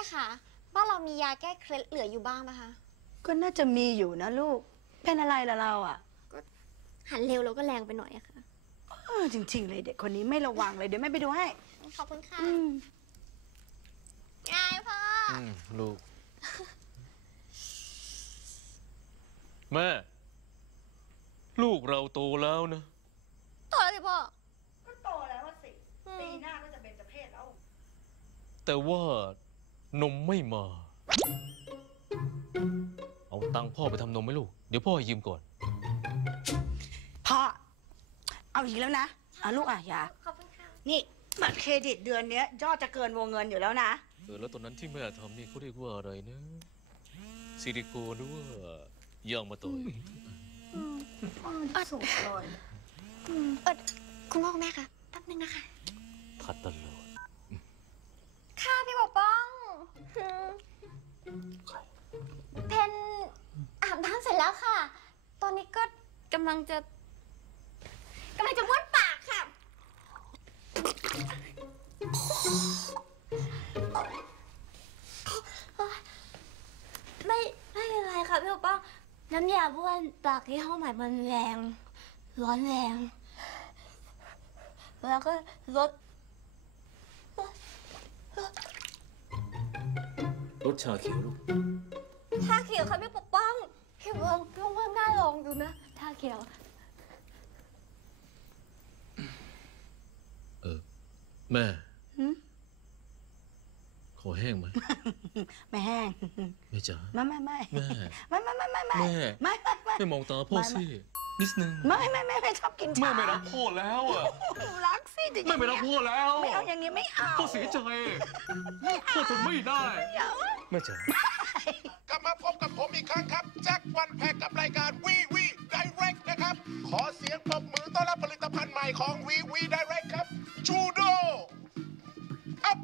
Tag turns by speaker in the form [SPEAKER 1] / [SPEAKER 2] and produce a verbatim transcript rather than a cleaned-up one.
[SPEAKER 1] ค่ะบ้านเรามียาแก้เคล็ดเหลืออยู่บ้างไหมคะ
[SPEAKER 2] ก็น่าจะมีอยู่นะลูกเป็นอะไรล่ะเราอ่ะ
[SPEAKER 1] ก็หันเร็วแล้วก็แรงไปหน่อยอะค่ะ
[SPEAKER 2] เออจริงๆเลยเด็กคนนี้ไม่ระวังเลยเดี๋ยวแม่ไปดูให้
[SPEAKER 1] ขอบคุณค่ะยายพ่อ
[SPEAKER 3] ลูกแม่ลูกเราโตแล้วนะ
[SPEAKER 1] โตแล้วสิพ่อ
[SPEAKER 2] ก็โตแล้วสิปีหน้าก็จะเป็นเจ้าเพศแล้ว
[SPEAKER 3] แต่ว่านมไม่มาเอาตังค์พ่อไปทำนมไหมลูกเดี๋ยวพ่อยืมก่อน
[SPEAKER 2] พ่อเอาอีกแล้วนะอ่ะลูกอ่ะอย่า
[SPEAKER 1] ขอบคุณค่ะ
[SPEAKER 2] นี่บัตรเครดิตเดือนนี้ยอดจะเกินวงเงินอยู่แล้วนะ
[SPEAKER 3] เออแล้วตอนนั้นที่แม่ทำนี่เขาเรียกว่าอะไรนะซิลิโคนหรือว่าย่างมาต่อย
[SPEAKER 2] อ่ะสูงเลย
[SPEAKER 1] เออคุณพ่อคุณแม่คะแป๊บนึงนะคะ
[SPEAKER 3] ขัดตลอด
[SPEAKER 1] ค่ะพี่ปกป้องเพนอาบน้ำเสร็จแล้วค่ะตอนนี้ก็กำลังจะกำลังจะบ้วนปากค่ะไม่ไม่เป็นไรค่ะพี่ปกป้องน้ำยาบ้วนปากที่ห้องใหม่มันแรงร้อนแรงแล้วก็ลด
[SPEAKER 3] รสชาเขียวลูก
[SPEAKER 1] ชาเขียวค่ะพี่ปกป้องพี่เบิ้งพี่ว่าน่าลองดูนะชาเขียว
[SPEAKER 3] เออแม่ขอแห้งไหม
[SPEAKER 2] ไม่แห้ง
[SPEAKER 3] แม่จ๋า
[SPEAKER 2] ไม่ไม่ไม่
[SPEAKER 3] แม่
[SPEAKER 2] ไม่ไม่ไม่ไม่ไม่
[SPEAKER 3] ไม่
[SPEAKER 2] ไม่ไม่
[SPEAKER 3] ไม่มองตาพ่อสินิดนึง
[SPEAKER 2] ไม่ไม่ไม่ไม่ชอบกินชา
[SPEAKER 3] แม่ไม่รักพ่อแล้วอ่ะ
[SPEAKER 2] รักสิ
[SPEAKER 3] แม่ไม่รักพ่อแล้ว
[SPEAKER 2] ไม่เอาอย่างนี้ไม่เอา
[SPEAKER 3] พ่อเสียใจพ่อทนไม่ได้แม่จ๋าก
[SPEAKER 4] ลับมาพบกับผมอีกครั้งครับแจ็ควันแพคกับรายการวีวีไดเรกนะครับขอเสียงปรบมือต้อนรับผลิตภัณฑ์ใหม่ของวีวีไดเร